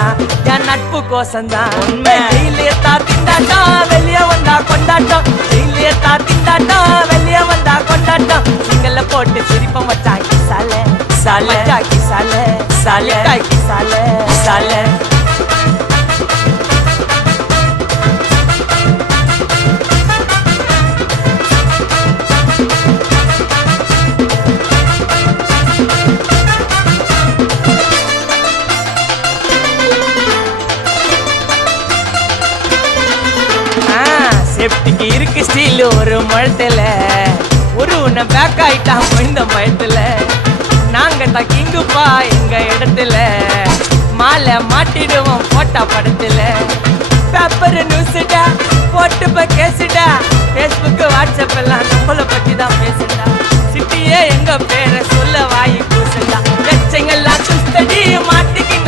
எல்லாம் என் நட்பு கோசந்தான். ஜெயிலே தா திண்டாட்டம் வெளியே வந்தா கொண்டாட்டம், ஜெயிலே தா திண்டாட்டம் வெளியே வந்தா கொண்டாட்டம். சிங்கல்ல போட்டு சிரிப்ப மச்சான் கிசால சால கிசால சால கிசால சால. சேஃப்டிக்கு இருக்கு ஸ்டீல் ஒரு மழத்துல, ஒரு உன்னை பேக் ஆயிட்டான் இந்த மயத்துல. நாங்க தான் கிங்குப்பா எங்க இடத்துல, மாலை மாட்டிடுவோம் போட்டா படத்துல. பேப்பர் நியூஸ்டா போட்டு கேசுடா, ஃபேஸ்புக் வாட்ஸ்அப் எல்லாம் நம்மளை பத்தி தான் பேசுடா. சிட்டியே எங்க பேரை சொல்ல வாய் கூசுடா, எச்சங்கெல்லாம் சுஸ்தடி மாட்டிக்கு